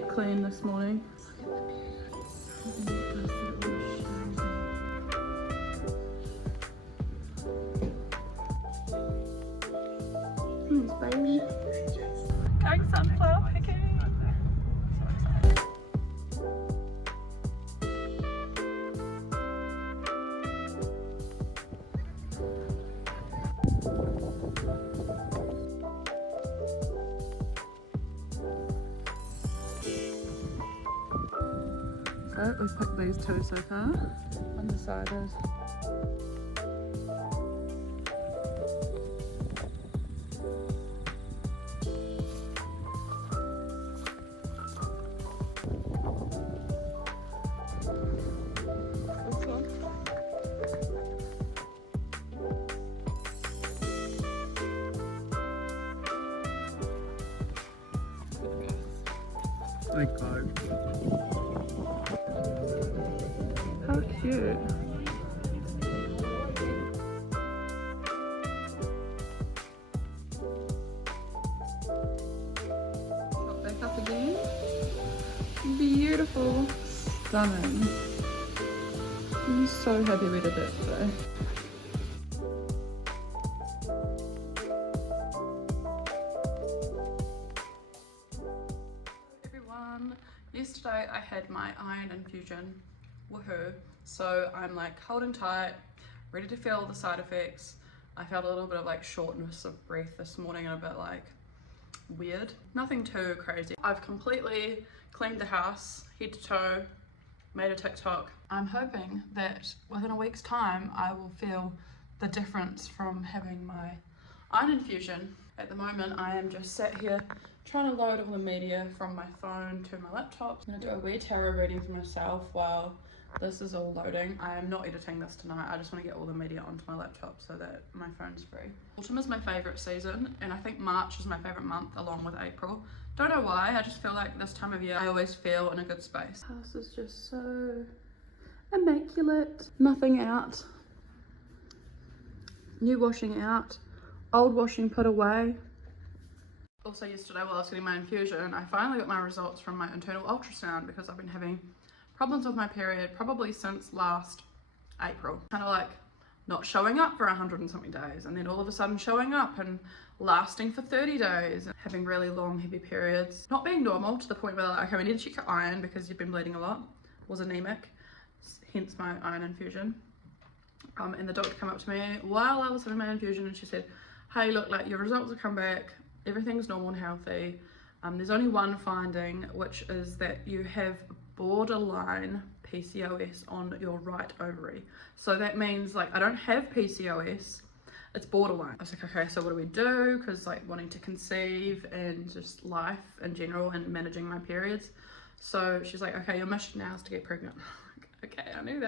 deep clean this morning. Baby. Going sunflower picking. So we've picked these two so far. Undecided. My God. How cute. Back up again. Beautiful. Stunning. I'm so happy we did that today. Yesterday I had my iron infusion, woohoo, so I'm like holding tight, ready to feel the side effects. I felt a little bit of like shortness of breath this morning and a bit like weird. Nothing too crazy. I've completely cleaned the house head to toe, made a TikTok. I'm hoping that within a week's time I will feel the difference from having my iron infusion. At the moment I am just sat here trying to load all the media from my phone to my laptop. I'm going to do a wee tarot reading for myself while this is all loading. I am not editing this tonight, I just want to get all the media onto my laptop so that my phone's free. Autumn is my favourite season and I think March is my favourite month along with April. Don't know why, I just feel like this time of year I always feel in a good space. The house is just so immaculate. Nothing out. New washing out. Old washing put away. Also yesterday while I was getting my infusion, I finally got my results from my internal ultrasound because I've been having problems with my period probably since last April. Kind of like not showing up for 100 and something days and then all of a sudden showing up and lasting for 30 days. And having really long heavy periods. Not being normal to the point where like, okay, we need to check your iron because you've been bleeding a lot. Was anemic, hence my iron infusion. And the doctor came up to me while I was having my infusion and she said, hey look, like your results have come back, everything's normal and healthy. There's only one finding, which is that you have borderline PCOS on your right ovary. So that means like I don't have PCOS, it's borderline. I was like, okay, so what do we do? Because like wanting to conceive and just life in general and managing my periods. So she's like, okay, your mission now is to get pregnant. Okay, I knew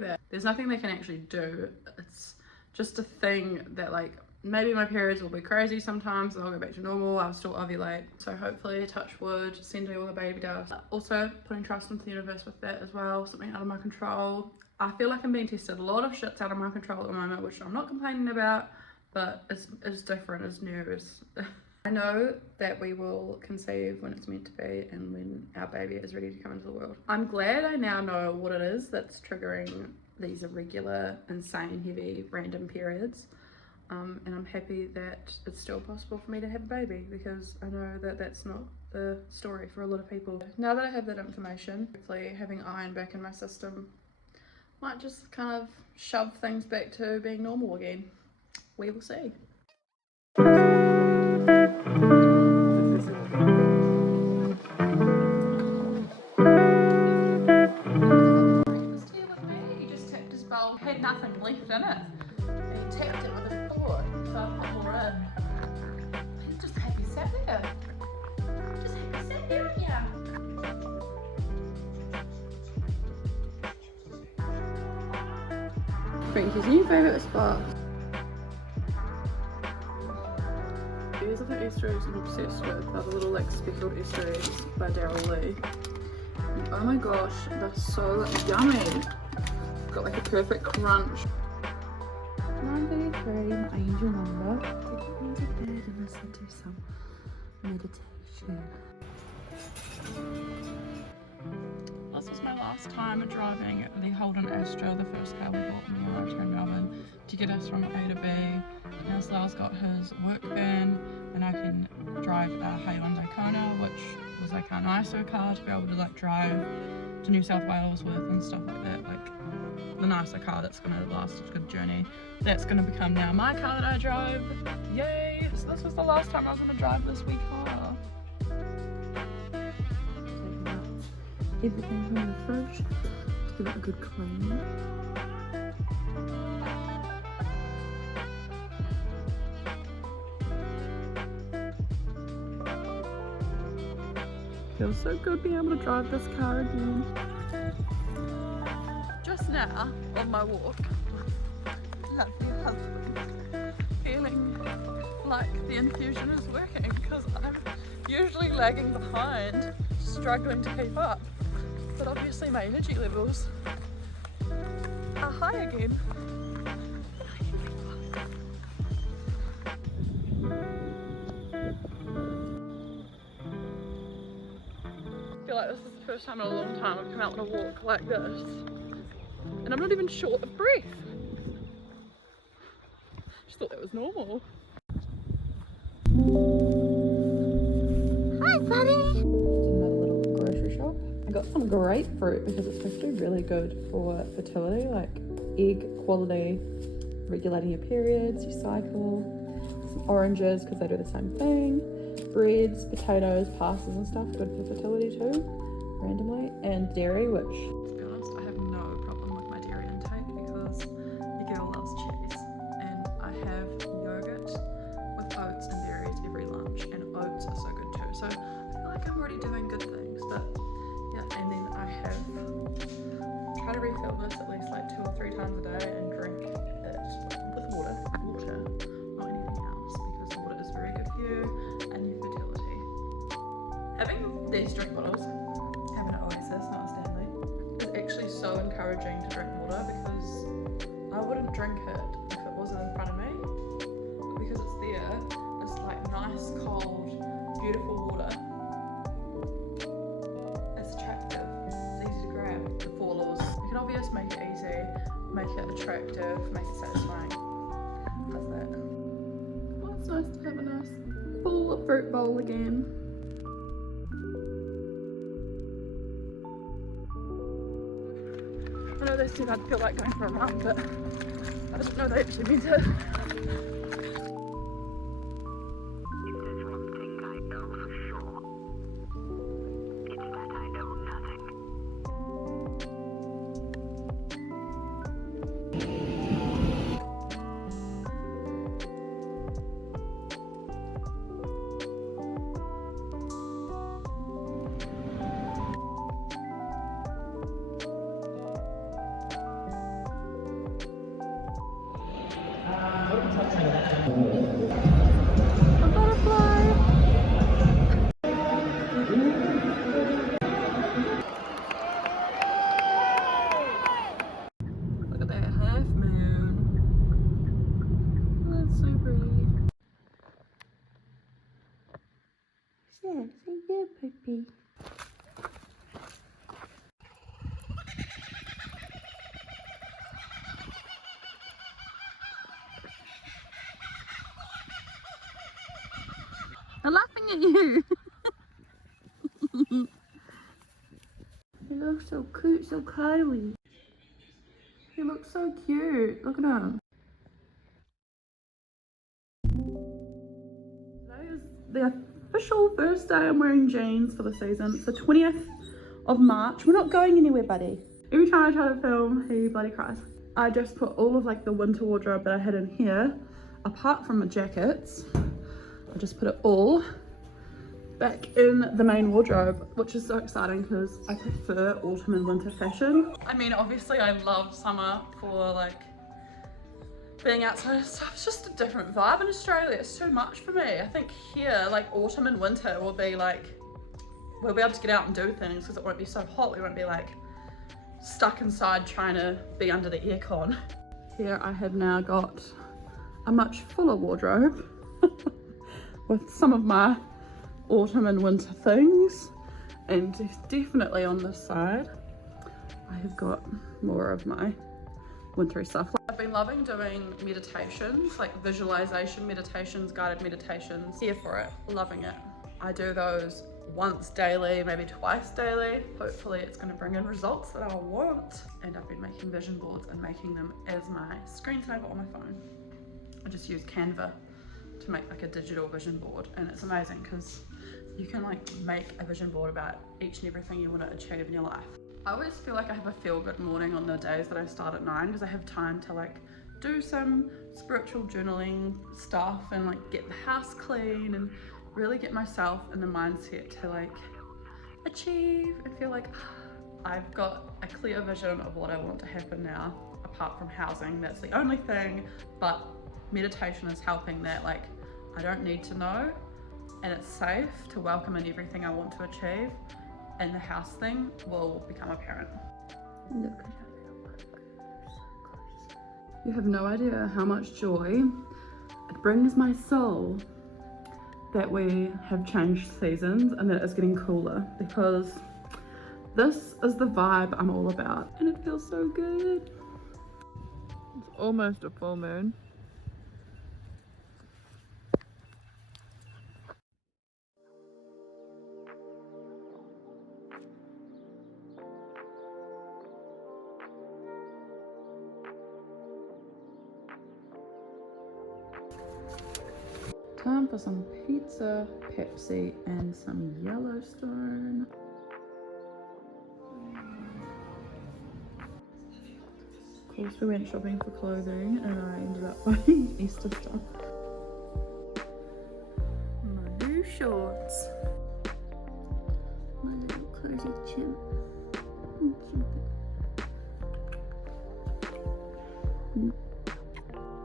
that. There's nothing they can actually do. It's just a thing that like, maybe my periods will be crazy sometimes and I'll go back to normal, I'll still ovulate. So hopefully, touch wood, sending all the baby dust. Also putting trust into the universe with that as well, something out of my control. I feel like I'm being tested. A lot of shit's out of my control at the moment, which I'm not complaining about, but it's different, it's new. I know that we will conceive when it's meant to be and when our baby is ready to come into the world. I'm glad I now know what it is that's triggering these irregular, insane, heavy, random periods. And I'm happy that it's still possible for me to have a baby because I know that that's not the story for a lot of people. Now that I have that information, hopefully having iron back in my system might just kind of shove things back to being normal again. We will see. He just tapped his bowl, had nothing left in it. And he tapped it with his paw, so I put more in. He's just happy sat there. Just happy sat there, aren't ya? Frankie's new favourite spot. These are the Easter eggs I'm obsessed with. They're the little like speckled Easter eggs by Daryl Lee. And oh my gosh, they're so yummy. Got like a perfect crunch. 9:33, my angel number. Take it into bed and listen to some meditation. This was my last time driving the Holden Astra, the first car we bought when we arrived here in Melbourne, to get us from A to B. Now Slal's got his work van, and I can drive a Hyundai Kona, which was like a nicer car to be able to like drive to New South Wales with and stuff like that. Like the nicer car that's going to last a good journey. That's going to become now my car that I drive. Yay! So this was the last time I was going to drive this wee car. Everything from the fridge to give it a good clean. Feels so good being able to drive this car again. Just now, on my walk, lovely husband, feeling like the infusion is working because I'm usually lagging behind, struggling to keep up. But obviously my energy levels are high again. I feel like this is the first time in a long time I've come out on a walk like this. And I'm not even short of breath. Just thought that was normal. Hi, buddy! Just another little grocery shop. I got some grapefruit because it's supposed to be really good for fertility, like egg quality, regulating your periods, your cycle. Some oranges because they do the same thing. Breads, potatoes, pastas and stuff, good for fertility too, randomly. And dairy, which, to be honest, I have no problem with my dairy intake because your girl loves cheese. And I have yogurt with oats and berries every lunch, and oats are so good too. So I feel like I'm already doing good things, but yeah. And then I have try to refill this at least like 2 or 3 times a day and drink it with water, not anything else, because water is very good for you and your fertility. Having these drink bottles, having an Oasis, not a Stanley, is actually so encouraging to drink water because I wouldn't drink it if it wasn't in front of me, but because it's there, it's like nice, cold, beautiful water. It's attractive, it's easy to grab. The 4 laws. You can obviously make it easy, make it attractive, make it satisfying. How's that? Well, it's nice to have a nice full fruit bowl again. I know they said I'd feel like going for a run, but I didn't know they actually meant it. A butterfly! Look at that half moon. That's so pretty. Yes, say yeah, puppy. I'm laughing at you. He looks so cute, so cuddly. He looks so cute. Look at him. Today is the official first day I'm wearing jeans for the season. It's the 20th of March. We're not going anywhere, buddy. Every time I try to film, he bloody cries. I just put all of like the winter wardrobe that I had in here, apart from the jackets. I just put it all back in the main wardrobe, which is so exciting because I prefer autumn and winter fashion. I mean, obviously I love summer for like being outside and stuff. It's just a different vibe in Australia. It's too much for me. I think here, like autumn and winter will be like, we'll be able to get out and do things because it won't be so hot. We won't be like stuck inside trying to be under the aircon. Here I have now got a much fuller wardrobe with some of my autumn and winter things. And definitely on this side, I have got more of my wintry stuff. I've been loving doing meditations, like visualization meditations, guided meditations. Here for it, loving it. I do those once daily, maybe twice daily. Hopefully it's going to bring in results that I want. And I've been making vision boards and making them as my screensaver on my phone. I just use Canva to make like a digital vision board, and it's amazing because you can like make a vision board about each and everything you want to achieve in your life. I always feel like I have a feel-good morning on the days that I start at 9 because I have time to like do some spiritual journaling stuff and like get the house clean and really get myself in the mindset to like achieve and feel like I've got a clear vision of what I want to happen now. Apart from housing, that's the only thing, but meditation is helping that. Like I don't need to know, and it's safe to welcome in everything I want to achieve, and the house thing will become apparent. Look at how they look. So close. You have no idea how much joy it brings my soul that we have changed seasons and that it's getting cooler, because this is the vibe I'm all about and it feels so good. It's almost a full moon. Time for some pizza, Pepsi, and some Yellowstone. Of course, we went shopping for clothing and I ended up buying Easter stuff. My new shorts. My little cozy chimp.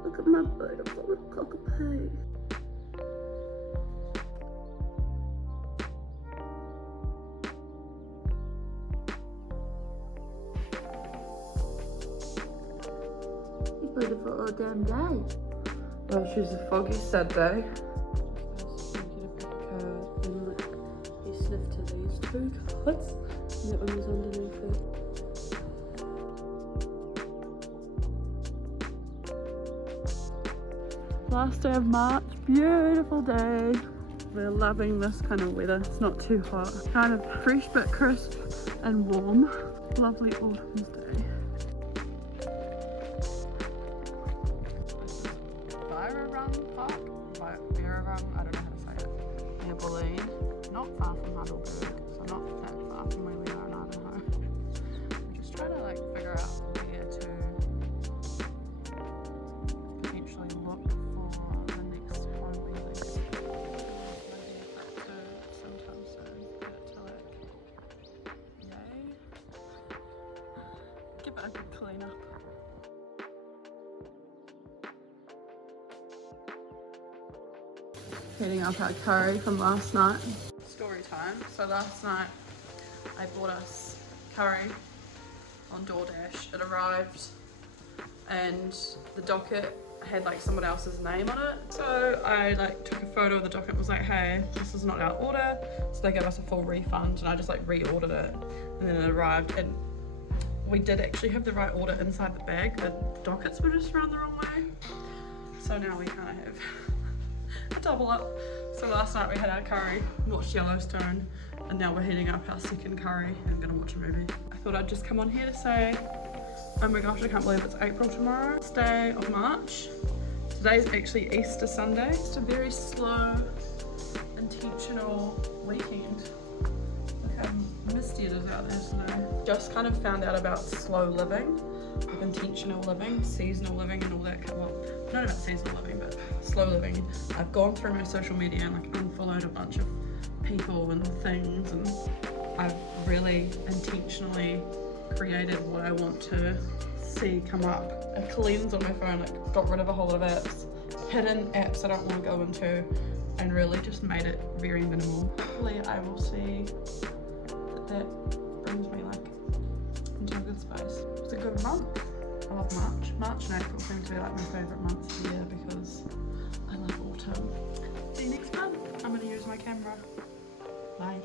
Look at my beautiful little cockapoo. Beautiful all damn day. Oh, she's a foggy, sad day. He sniffed to these two cards, and that one was underneath it. Last day of March, beautiful day. We're loving this kind of weather. It's not too hot, kind of fresh but crisp and warm. Lovely autumn's day. I don't know how to say it. Near Bulleen, not far from Heidelberg, so not that far from where we are in Idaho. I'm just trying to like figure out where to potentially look for the next home we live. Maybe a plateau sometime soon. Get it to like, yay. Give it a good clean up. Heating up our curry from last night. Story time. So last night I bought us curry on DoorDash. It arrived and the docket had like someone else's name on it. So I like took a photo of the docket and was like, hey, this is not our order. So they gave us a full refund and I just like reordered it, and then it arrived and we did actually have the right order inside the bag. The dockets were just around the wrong way. So now we kind of have a double up. So last night we had our curry, watched Yellowstone, and now we're heating up our second curry and I'm gonna watch a movie. I thought I'd just come on here to say, oh my gosh, I can't believe it's April tomorrow. It's day of March. Today's actually Easter Sunday. It's a very slow, intentional weekend. Look how misty it is out there today. Just kind of found out about slow living, like intentional living, seasonal living and all that. Well, not about seasonal living, but slow living. I've gone through my social media and like unfollowed a bunch of people and things, and I've really intentionally created what I want to see come up. I cleansed on my phone, like got rid of a whole lot of apps, hidden apps I don't want to go into, and really just made it very minimal. Hopefully I will see that brings me like into a good space. It's a good month. I love March. March and April seem to be like my favourite months of the year because I love autumn. See you next month. I'm going to use my camera. Bye.